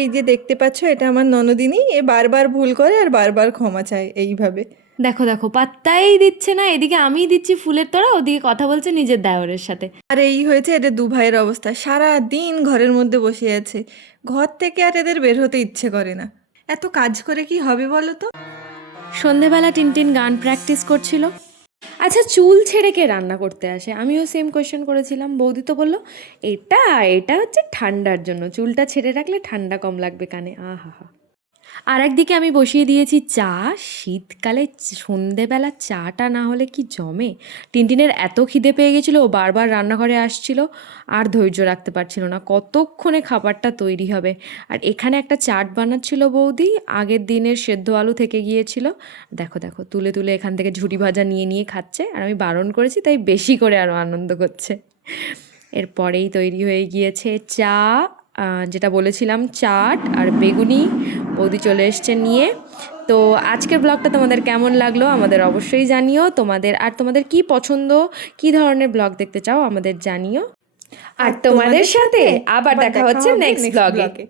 এই যে দেখতে পাচ্ছ, এটা আমার ননদিনী, এ বারবার ভুল করে আর বারবার ক্ষমা চায় এইভাবে। দেখো দেখো, পাত্তাই দিচ্ছে না, এদিকে আমিই দিচ্ছি ফুলের তোড়া, ওদিকে কথা বলছে নিজের দেওরের সাথে। আর এই হয়েছে এদের দু ভাইয়ের অবস্থা, সারা দিন ঘরের মধ্যে বসে আছে, ঘর থেকে আর এদের বের হতে ইচ্ছে করে না। এত কাজ করে কি হবে বলো তো? সন্ধেবেলা টিনটিন গান প্র্যাকটিস করছিল। আচ্ছা, চুল ছেড়ে কে রান্না করতে আসে? আমিও সেম কোয়েশ্চেন করেছিলাম। বৌদি তো বললো এটা এটা হচ্ছে ঠান্ডার জন্য, চুলটা ছেড়ে রাখলে ঠান্ডা কম লাগবে কানে। আহা হা। আর একদিকে আমি বসিয়ে দিয়েছি চা। শীতকালে সন্ধেবেলা চাটা না হলে কি জমে। টিনটিনের এত খিদে পেয়ে গেছিলো, ও বারবার রান্নাঘরে আসছিল, আর ধৈর্য রাখতে পারছিল না কতক্ষণে খাবারটা তৈরি হবে। আর এখানে একটা চাট বানাচ্ছিল বৌদি, আগের দিনের সেদ্ধ আলু থেকে গিয়েছিল। দেখো দেখো, তুলে তুলে এখান থেকে ঝুড়ি ভাজা নিয়ে নিয়ে খাচ্ছে, আর আমি বারণ করেছি তাই বেশি করে আরও আনন্দ করছে। এরপরেই তৈরি হয়ে গিয়েছে চা, যেটা বলেছিলাম চাট আর বেগুনি। বৌদি চলে এসছে নিয়ে। তো আজকের ব্লগটা তোমাদের কেমন লাগলো আমাদের অবশ্যই জানিও। তোমাদের কি পছন্দ, কি ধরনের ব্লগ দেখতে চাও আমাদের জানিও। আর তোমাদের সাথে আবার দেখা হচ্ছে নেক্সট ব্লগে।